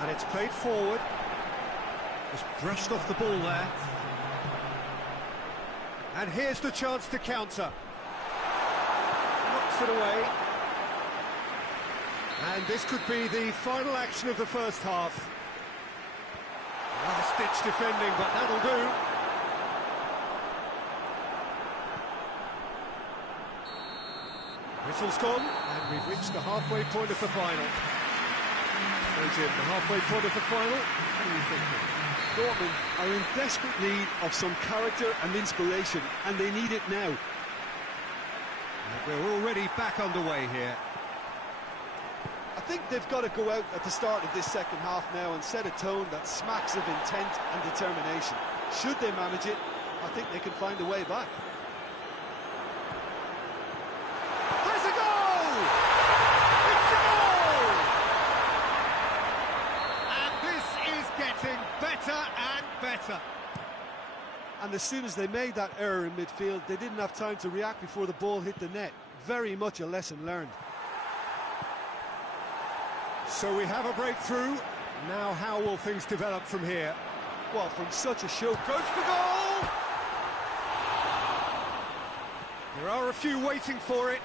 And it's played forward. Just brushed off the ball there. And here's the chance to counter. Knocks it away. And this could be the final action of the first half. Last-ditch defending, but that'll do. Whistle's gone, and we've reached the halfway point of the final. So Jim, the halfway point of the final, what are you thinking? Dortmund are in desperate need of some character and inspiration, and they need it now. And we're already back underway here. I think they've got to go out at the start of this second half now and set a tone that smacks of intent and determination. Should they manage it, I think they can find a way back. There's a goal! It's a goal! And this is getting better and better. And as soon as they made that error in midfield, they didn't have time to react before the ball hit the net. Very much a lesson learned. So we have a breakthrough. Now how will things develop from here? Well, from such a show... Goes for goal! There are a few waiting for it.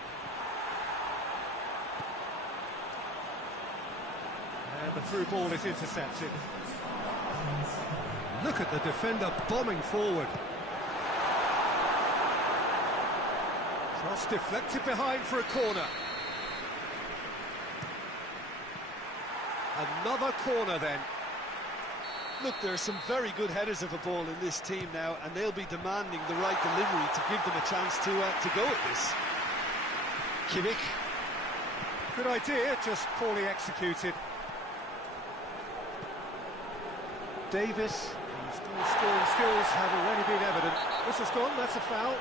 And the through ball is intercepted. Look at the defender bombing forward. Cross deflected behind for a corner. Another corner then. Look, there are some very good headers of a ball in this team now, and they'll be demanding the right delivery to give them a chance to go at this. Kimmich. Good idea, just poorly executed. Davis, whose goal-scoring skills have already been evident. Whistle's gone, that's a foul.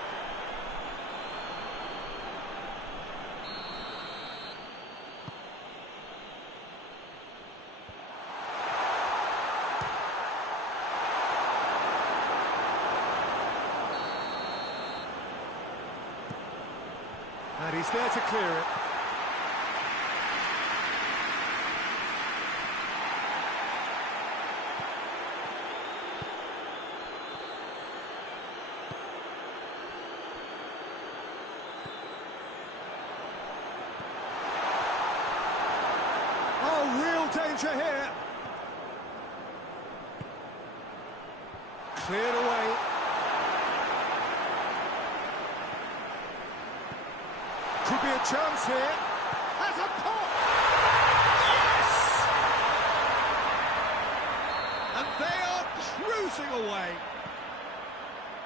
And he's there to clear it. Oh, real danger here. Cleared away. Could be a chance here. Has a pop! Yes! And they are cruising away.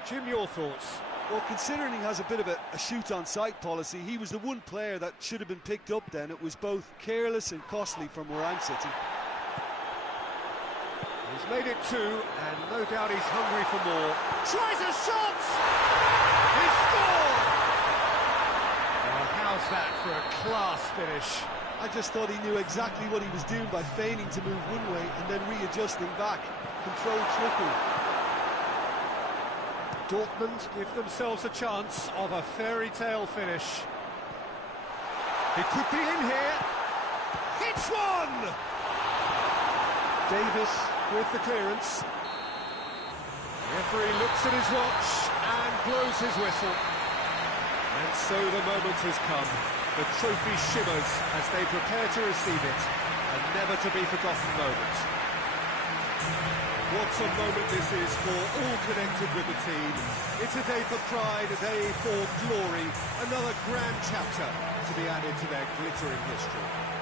Jim, your thoughts? Well, considering he has a bit of a shoot-on-sight policy, he was the one player that should have been picked up then. It was both careless and costly from where I'm sitting. He's made it 2, and no doubt he's hungry for more. Tries a shot! He scored! Oh, how's that for a class finish? I just thought he knew exactly what he was doing by feigning to move one way and then readjusting back. Controlled trickery. Dortmund give themselves a chance of a fairy tale finish. He could be in here. Hits one! Davis with the clearance. The referee looks at his watch and blows his whistle. And so the moment has come. The trophy shimmers as they prepare to receive it. A never-to-be-forgotten moment. What a moment this is for all connected with the team. It's a day for pride, a day for glory, another grand chapter to be added to their glittering history.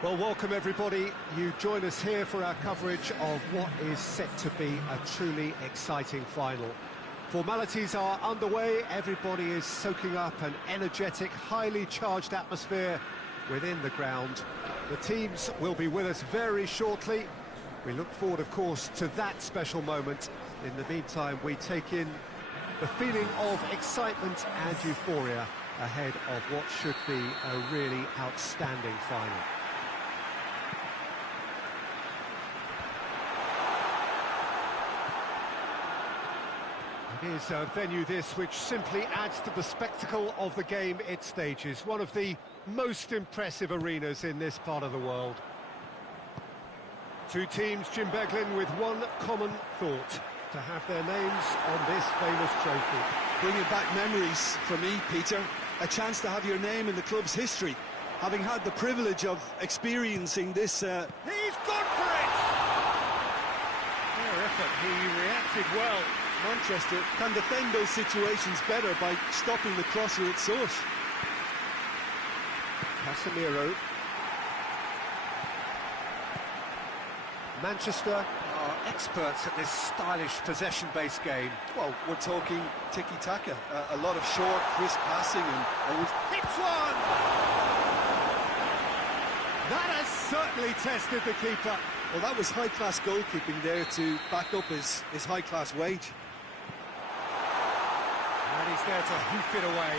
Well, welcome everybody. You join us here for our coverage of what is set to be a truly exciting final. Formalities are underway, everybody is soaking up an energetic, highly charged atmosphere within the ground. The teams will be with us very shortly. We look forward, of course, to that special moment. In the meantime, we take in the feeling of excitement and euphoria ahead of what should be a really outstanding final. It is a venue this which simply adds to the spectacle of the game it stages. One of the most impressive arenas in this part of the world. Two teams, Jim Beglin, with one common thought: to have their names on this famous trophy. Bringing back memories for me, Peter. A chance to have your name in the club's history. Having had the privilege of experiencing this... He's gone for it! Fair effort, he reacted well. Manchester can defend those situations better by stopping the crosser at source. Casemiro. Manchester are experts at this stylish possession-based game. Well, we're talking tiki-taka. A lot of short, crisp passing and always... Hits one! That has certainly tested the keeper. Well, that was high-class goalkeeping there to back up his high-class wage. And he's there to hoof it away.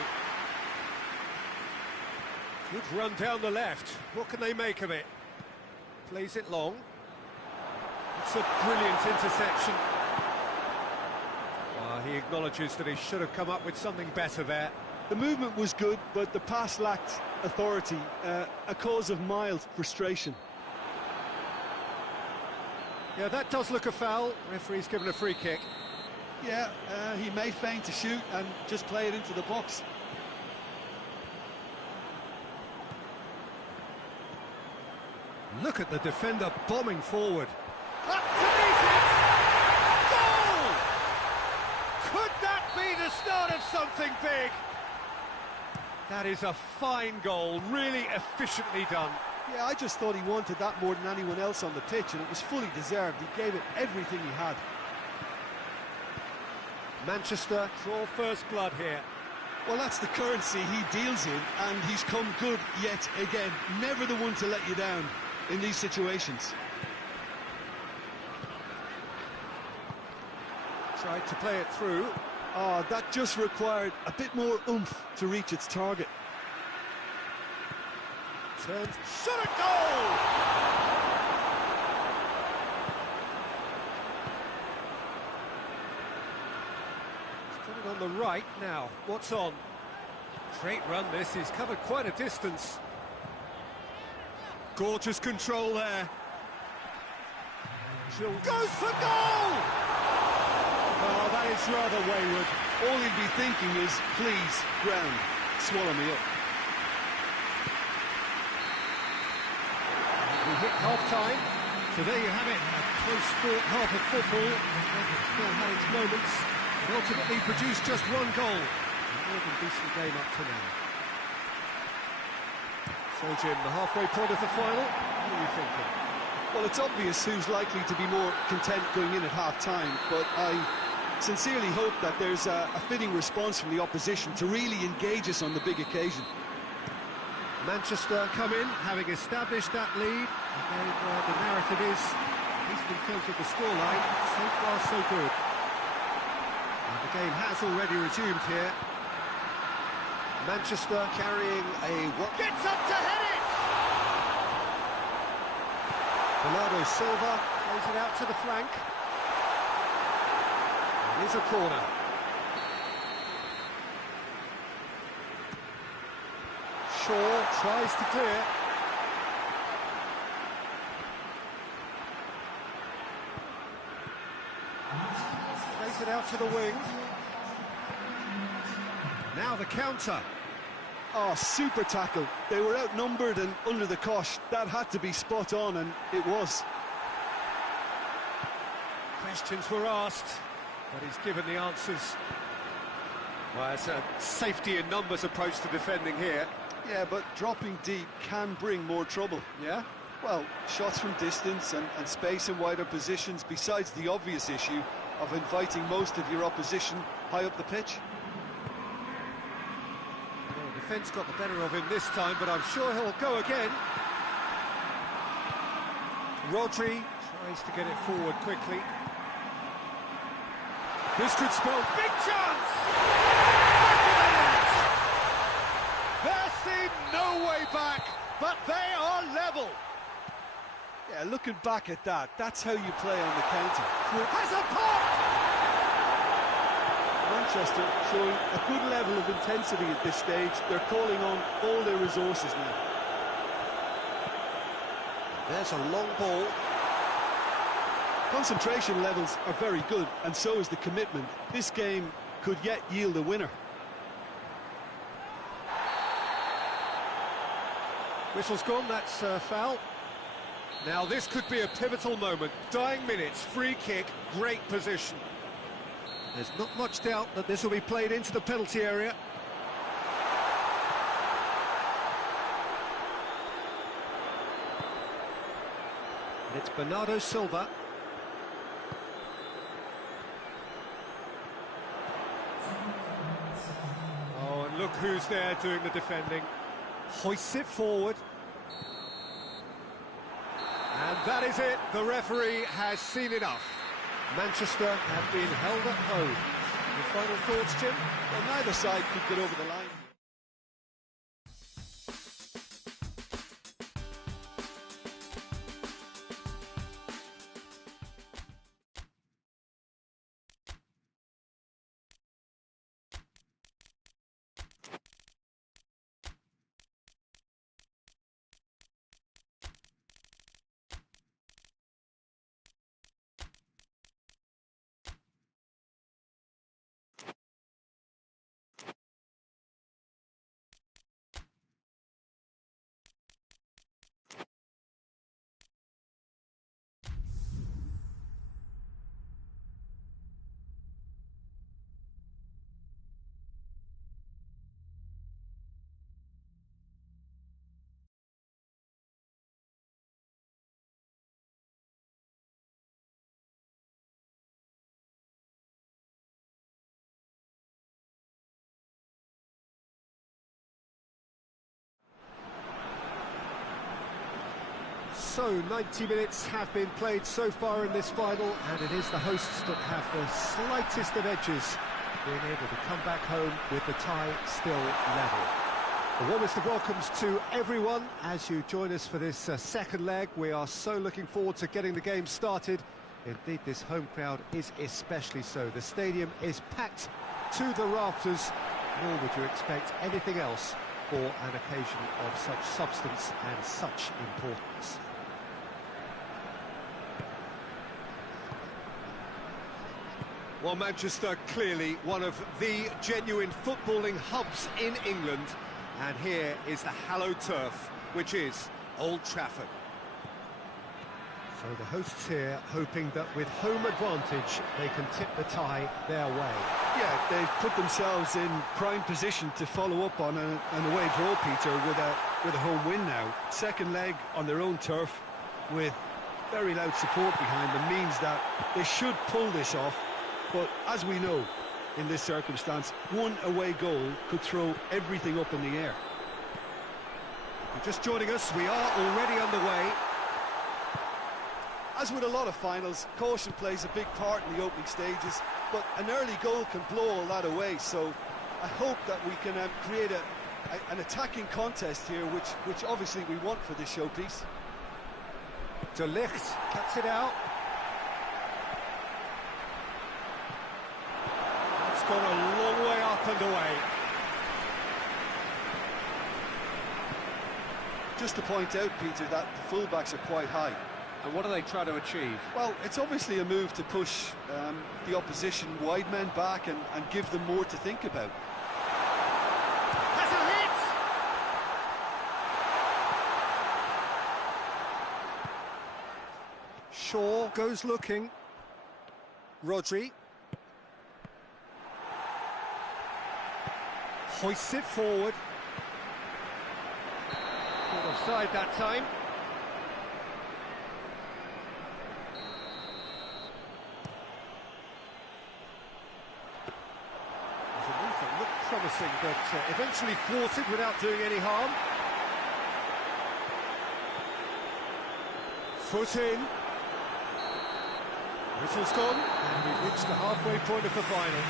Good run down the left. What can they make of it? Plays it long. It's a brilliant interception. He acknowledges that he should have come up with something better there. The movement was good, but the pass lacked authority, a cause of mild frustration. Yeah, that does look a foul. Referee's given a free kick. Yeah, he may feign to shoot and just play it into the box. Look at the defender bombing forward. Up to meet it! Goal! Could that be the start of something big? That is a fine goal, really efficiently done. Yeah, I just thought he wanted that more than anyone else on the pitch, and it was fully deserved. He gave it everything he had. Manchester draw first blood here. Well, that's the currency he deals in, and he's come good yet again. Never the one to let you down in these situations. Tried to play it through. Oh, that just required a bit more oomph to reach its target. Turns. Shot a goal! He's put it on the right now. What's on? Great run this. He's covered quite a distance. Gorgeous control there. Goes for goal! Oh, that is rather wayward. All he'd be thinking is, please, ground, swallow me up. We hit half-time, so there you have it. A close-fought half of football. It still had its moments, but ultimately produced just one goal. A more than decent game up to now. So, Jim, the halfway point of the final, what are you thinking? Well, it's obvious who's likely to be more content going in at half-time, but I sincerely hope that there's a fitting response from the opposition to really engage us on the big occasion. Manchester come in, having established that lead. Again, the narrative is, at least in terms of the scoreline, so far so good. And the game has already resumed here. Manchester carrying a... Gets up to head it! Bernardo Silva plays it out to the flank. It is a corner. Shaw tries to clear. Plays it out to the wing. Now the counter. Oh, super tackle. They were outnumbered and under the cosh. That had to be spot on, and it was. Questions were asked, but he's given the answers. Well, it's a safety in numbers approach to defending here. Yeah, but dropping deep can bring more trouble. Yeah? Well, shots from distance and space in wider positions, besides the obvious issue of inviting most of your opposition high up the pitch. Well, the defence got the better of him this time, but I'm sure he'll go again. Rodri tries to get it forward quickly. This could spell Big chance! There seemed no way back, but they are level. Yeah, looking back at that, that's how you play on the counter. Has a pop! Manchester showing a good level of intensity at this stage. They're calling on all their resources now. There's a long ball. Concentration levels are very good, and so is the commitment. This game could yet yield a winner. Whistle's gone, that's foul. Now this could be a pivotal moment. Dying minutes, free kick, great position. There's not much doubt that this will be played into the penalty area. And it's Bernardo Silva. Oh, and look who's there doing the defending. Hoists it forward. And that is it. The referee has seen enough. Manchester have been held at home. Your final thoughts, Jim? Well, neither side could get over the line. So, 90 minutes have been played so far in this final, and it is the hosts that have the slightest of edges, being able to come back home with the tie still level. The warmest of welcomes to everyone as you join us for this second leg. We are so looking forward to getting the game started. Indeed, this home crowd is especially so. The stadium is packed to the rafters, nor would you expect anything else for an occasion of such substance and such importance. Well, Manchester, clearly one of the genuine footballing hubs in England. And here is the hallowed turf, which is Old Trafford. So the hosts here hoping that with home advantage, they can tip the tie their way. Yeah, they've put themselves in prime position to follow up on an away draw, Peter, with a home win now. Second leg on their own turf with very loud support behind them means that they should pull this off. But as we know, in this circumstance, one away goal could throw everything up in the air. If you're just joining us, we are already underway. As with a lot of finals, caution plays a big part in the opening stages, but an early goal can blow all that away, so I hope that we can create an attacking contest here, which obviously we want for this showpiece. De Ligt cuts it out. It's gone a long way up and away. Just to point out, Peter, that the fullbacks are quite high. And what are they trying to achieve? Well, it's obviously a move to push the opposition wide men back and give them more to think about. Has a hit! Shaw goes looking. Rodri. Hoists it forward. Not offside that time. There's a move that looked promising, but eventually thwarted without doing any harm. Foot in. Whistle's gone, and we've reached the halfway point of the final.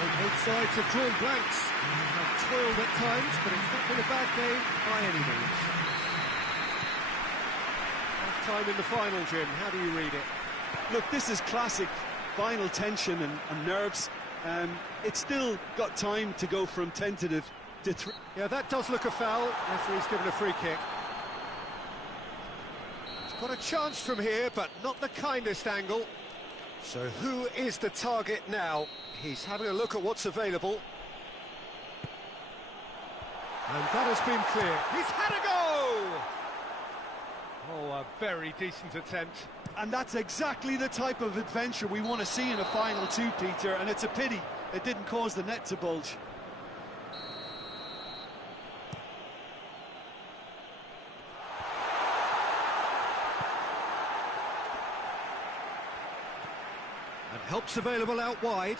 Well, both sides have drawn blanks and have toiled at times, but it's not been a bad game by any means. Half time in the final, Jim. How do you read it? Look, this is classic final tension and nerves. It's still got time to go from tentative to Yeah, that does look a foul. Referee's given a free kick. It's got a chance from here, but not the kindest angle. So who is the target now? He's having a look at what's available. And that has been clear. He's had a go! Oh, a very decent attempt. And that's exactly the type of adventure we want to see in a final too, Peter, and it's a pity it didn't cause the net to bulge. And help's available out wide.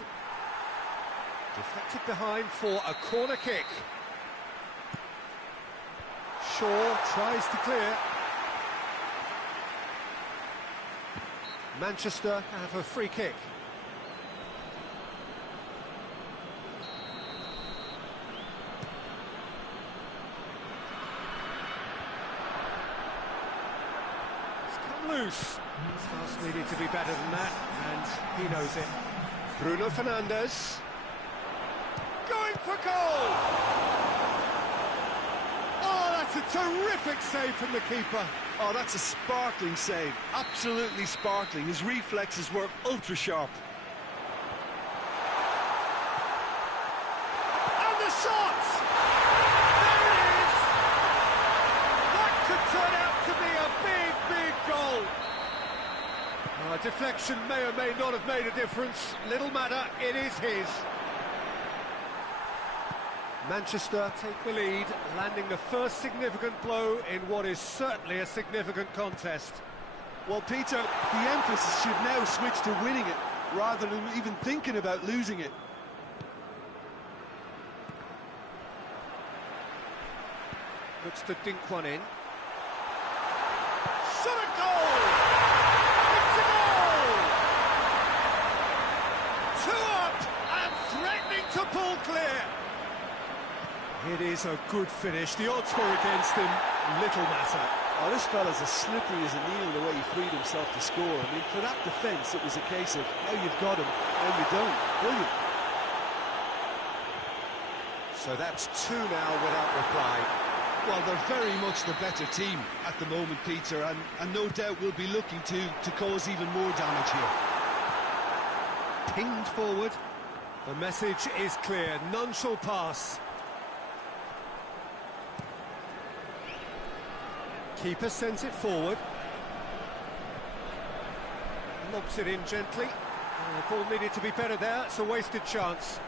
Deflected behind for a corner kick. Shaw tries to clear. Manchester have a free kick. It's come loose. His pass needed to be better than that, and he knows it. Bruno Fernandes. Going for goal! Oh, that's a terrific save from the keeper. Oh, that's a sparkling save, absolutely sparkling. His reflexes were ultra sharp. And the shot! There it is! That could turn out to be a big, big goal. Deflection may or may not have made a difference. Little matter, it is his. Manchester take the lead, landing the first significant blow in what is certainly a significant contest. Well, Peter, the emphasis should now switch to winning it, rather than even thinking about losing it. Looks to dink one in. Shot a goal! It's a goal! 2 up and threatening to pull clear. It is a good finish. The odds were against him. Little matter. Oh, this fella's as slippery as an eel the way he freed himself to score. I mean, for that defence, it was a case of now you've got him, now you don't. Brilliant. So that's 2 now without reply. Well, they're very much the better team at the moment, Peter, and no doubt will be looking to cause even more damage here. Pinged forward. The message is clear. None shall pass. Keeper sends it forward. Lobs it in gently. The ball needed to be better there. It's a wasted chance.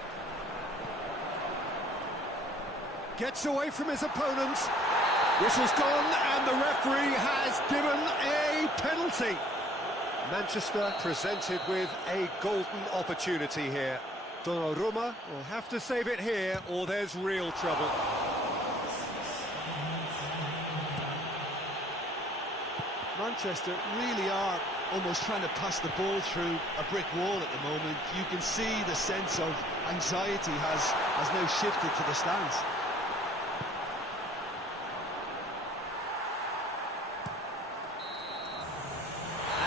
Gets away from his opponent. Whistle's gone, and the referee has given a penalty. Manchester presented with a golden opportunity here. Donnarumma will have to save it here, or there's real trouble. Manchester really are almost trying to pass the ball through a brick wall at the moment. You can see the sense of anxiety has now shifted to the stands.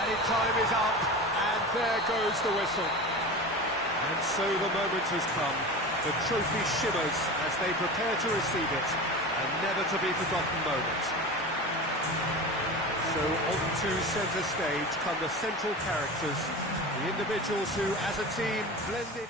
Added time is up, and there goes the whistle. And so the moment has come. The trophy shimmers as they prepare to receive it. A never-to-be-forgotten moment. So onto centre stage come the central characters, the individuals who, as a team, blended...